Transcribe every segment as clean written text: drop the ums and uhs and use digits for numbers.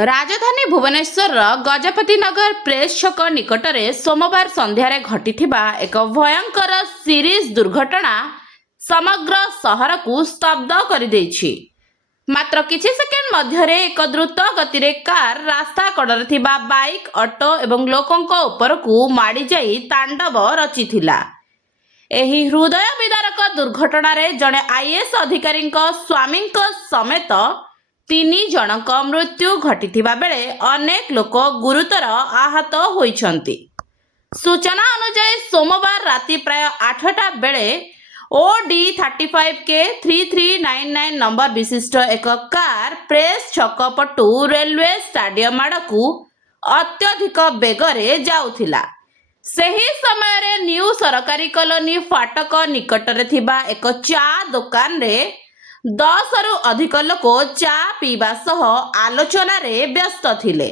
राजधानी भुवनेश्वर गजपति नगर प्रेस छक निकटरे सोमवार संध्यारे घटिथिबा एक भयंकर सीरीज दुर्घटना समग्र सहर को स्तब्ध कर देछि। मात्र किछि सेकेंड मध्यरे एक द्रुत गति कार रास्ता कड़रे थिबा बाइक ऑटो एवं लोकंक उपरकू माड़ी जाई तांडव रचिथिला। एही हृदय विदारक दुर्घटना रे जणे आईएएस अधिकारी स्वामी समेत 3 जनक मृत्यु घटिथिबा बेले अनेक लोक गुरुतर आहत होइछन्ति। सूचना अनुसार सोमवार राति प्राय 8टा बेले ओडी 35 के 3399 नंबर विशिष्ट एक कार प्रेस छक पटु रेलवे स्टाडियम आड़कू अत्यधिक बेगरे जाउथिला। सही समय रे न्यू सरकारी कॉलोनी फाटक निकटरे थिबा एक चा दुकान रे 10 रु अधिक लोक चा पीवा सह आलोचना रे व्यस्त थिले।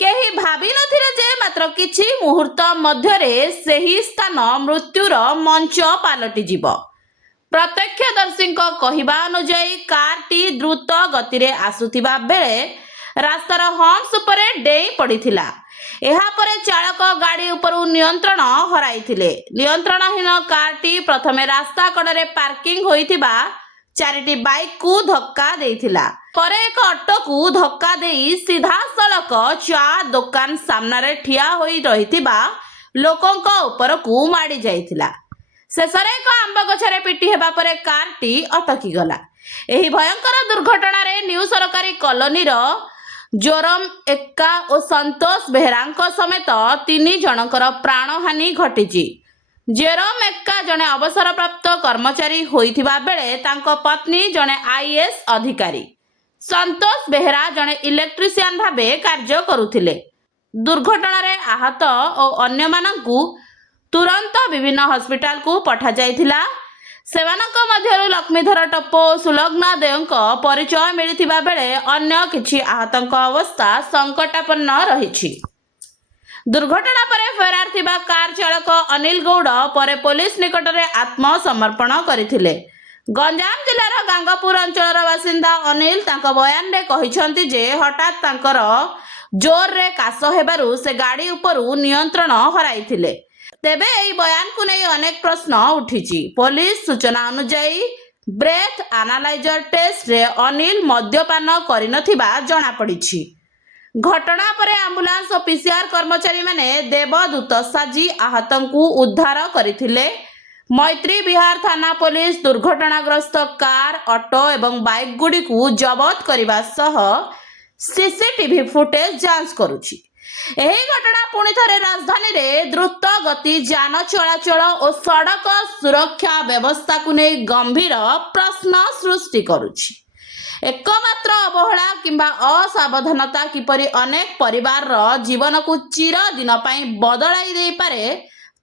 केही भाबी नथिले जे मात्र किछि मुहूर्त मध्यरे सही स्थान मृत्युर मंच पालटि जीव। प्रत्यक्षदर्शीक कहिबा अनुसार कारटी द्रुत गति रे आसुथिबा बेले रास्तार हम्स उपरे डेई पड़िथिला। एहा परे चालक गाड़ी उपरु नियंत्रण हराइथिले। नियंत्रणहीन कारटी प्रथमे रास्ता कड़रे पार्किंग होइथिबा 4टी बाइक को धक्का देइथिला। परे एक ऑटो को धक्का देई सीधा सड़क चा दुकान सामना रे ठिया होई रहिथिबा लोकंक ऊपर को माड़ी जाइथिला। शेषरे एक आंब गछरे पिटी हेबा परे कारटी अटकी गला। एही भयंकर दुर्घटना रे न्यू सरकारी कॉलोनी रो जोरम एक्का और संतोष बेहरांक समेत 3 जनकर प्राणहानि घटिछि। जेरोम एक्का जने अवसरप्राप्त कर्मचारी होइथिबा बेले तांको पत्नी जने आईएएस अधिकारी। संतोष बेहरा जने इलेक्ट्रिशियन भाबे कार्य करुथिले। दुर्घटना रे आहत और अन्य मानकू तुरंत विभिन्न हॉस्पिटल को पठा जाइथिला। सेवानक मध्यरु लक्ष्मीधर टप्पो सुलग्ना देवंक परिचय मिलिथिबा बेले अन्य किछि आहतंक अवस्था संकटापन्न रहिछि। दुर्घटना परे फेरार थिबा कार चालक अनिल गौड़ परे पुलिस निकट में आत्मसमर्पण करथिले। गंजाम जिलार गांगपुर अंचलर बासिंदा अनिल तांको बयान रे कहिसंती जे हठात तांकर जोर रे काश हेबारु से गाड़ी उपरु नियंत्रण हराइथिले। तेबे एई बयान को नै अनेक प्रश्न उठिछि। पुलिस सूचना अनुसार ब्रेथ एनालाइजर टेस्ट रे अनिल मद्यपान करिनथिबा जणा पड़िछि। घटना परे एम्बुलेंस और पीसीआर कर्मचारी माने देवदूत साजी आहतंकु उद्धार करथिले। मैत्री विहार थाना पुलिस दुर्घटनाग्रस्त कार ऑटो एवं बाइक गुडी को जबत करबा सह सीसीटीवी फुटेज जांच करुछि। एही घटना पुणी थरे राजधानी रे द्रुत गति जान चलाचल और सड़क सुरक्षा व्यवस्था को नै गंभीर प्रश्न सृष्टि करुछि। एकमात्र अवहेला किंबा असावधानता किपरि अनेक परिवार जीवन को चिर दिन पई बदलाई दे पारे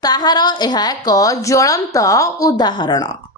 ताहार यह एक ज्वलंत उदाहरण।